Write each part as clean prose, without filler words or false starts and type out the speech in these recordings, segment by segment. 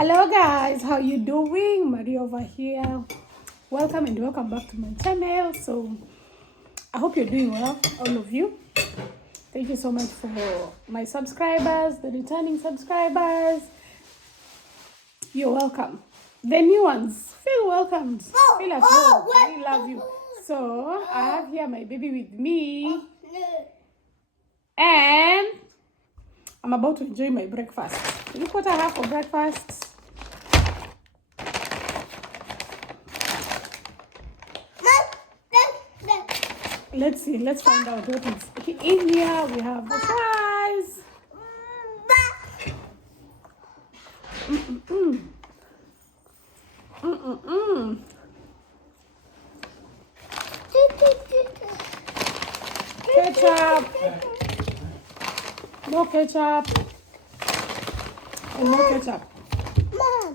Hello guys, how you doing? Maria over here. Welcome and welcome back to my channel. So I hope you're doing well, all of you. Thank you so much for my subscribers, the returning subscribers. You're welcome. The new ones, feel welcomed. Feel at home. We love you. So I have here my baby with me. And I'm about to enjoy my breakfast. Look what I have for breakfast. Let's see. Let's find out what is in here. We have the fries. Ketchup. More ketchup. And more ketchup.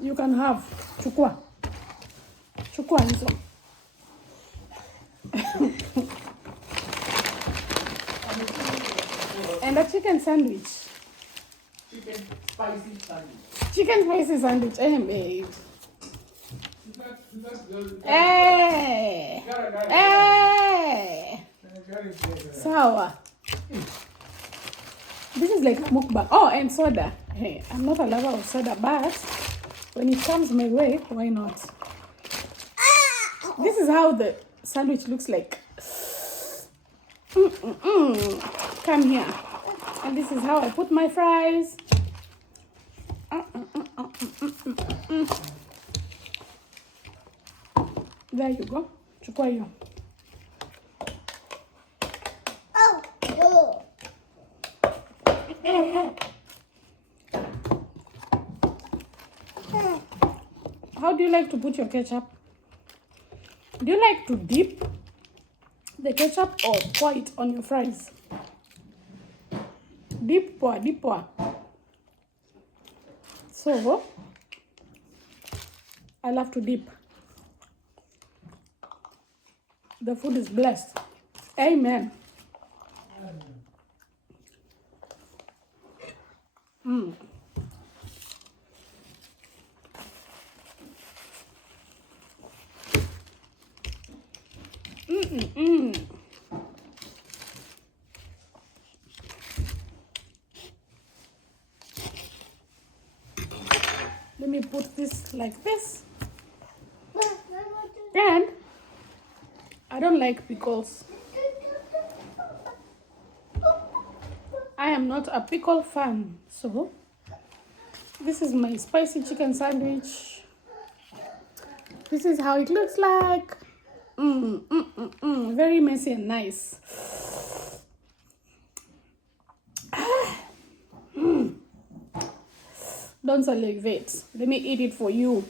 You can have chukwa. Chukwa hizo. And a chicken sandwich. Chicken spicy sandwich. Chicken spicy sandwich. Hey, babe. Hey. Hey. Sour. This is like a mukbang. Oh, and soda. Hey, I'm not a lover of soda, but when it comes my way, why not? This is how the sandwich looks like. Come here. And this is how I put my fries. There you go. Chukua hiyo. How do you like to put your ketchup? Do you like to dip the ketchup or pour it on your fries? Dip, pour, dip, pour. So, I love to dip. The food is blessed. Amen. Let me put this like this. And I don't like pickles. I am not a pickle fan. So this is my spicy chicken sandwich. This is how it looks like. Very messy and nice. Don't salivate. Let me eat it for you.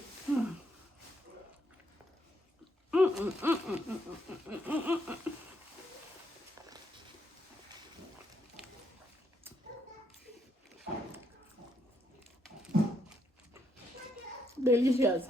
Delicious.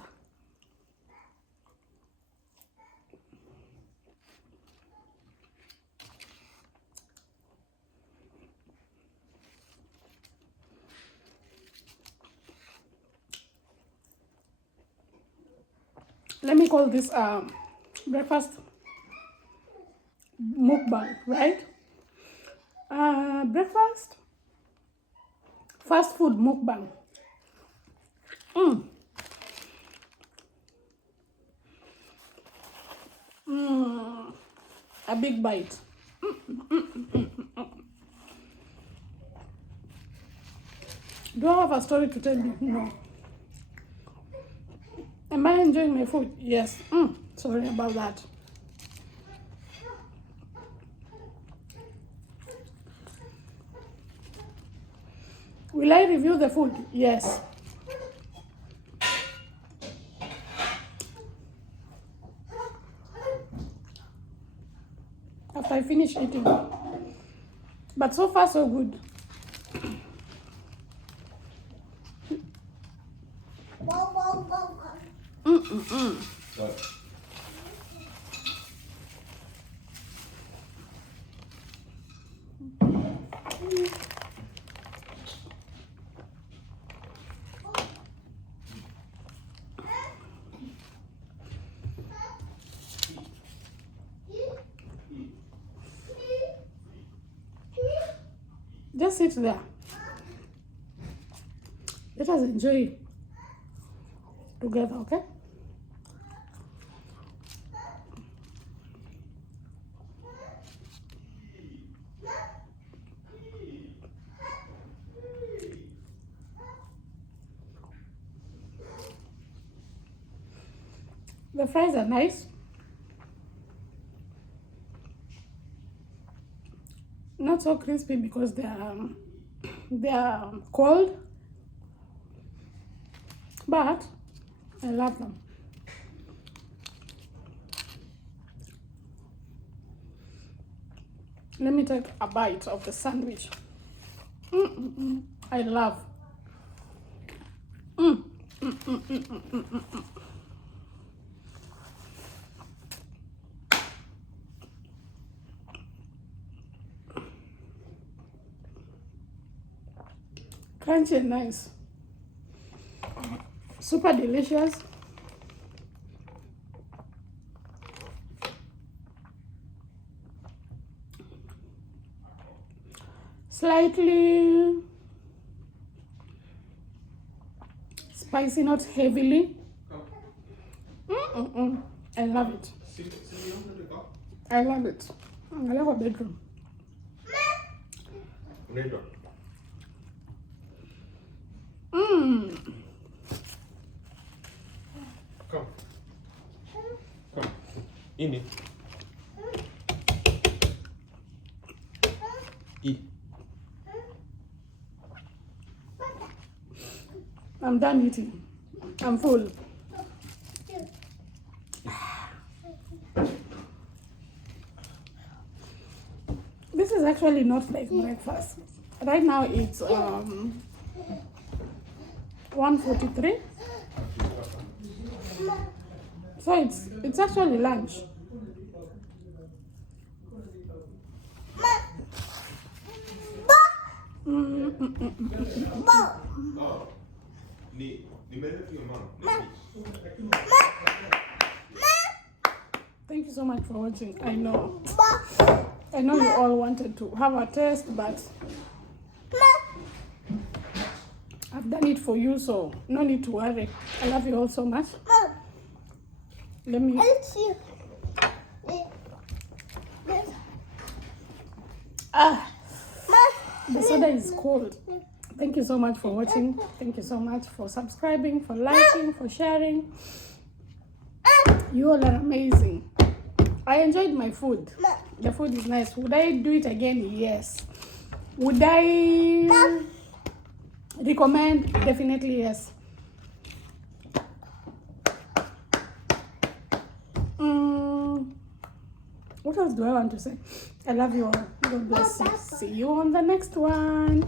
Let me call this breakfast mukbang, right? Breakfast fast food mukbang. A big bite. Do I have a story to tell you? No. Am I enjoying my food? Yes. Sorry about that. Will I review the food? Yes. After I finish eating. But so far so good. Just sit there. Let us enjoy together, okay? The fries are nice. Not so crispy because they are cold, but I love them. Let me take a bite of the sandwich. I love. Crunchy and nice. Super delicious. Slightly spicy, not heavily. I love it. I love it. I love a bedroom. Later. Come. Come. Ini. Eat. I'm done eating. I'm full. This is actually not like breakfast. Right now it's 1:43. So it's actually lunch. Thank you so much for watching. I know you all wanted to have a taste, but I've done it for you, so no need to worry. I love you all so much. Let me. The soda is cold. Thank you so much for watching. Thank you so much for subscribing, for liking, for sharing. You all are amazing. I enjoyed my food. The food is nice. Would I do it again? Yes. Would I recommend? Definitely yes. What else do I want to say? I love you all. God bless you. See you on the next one.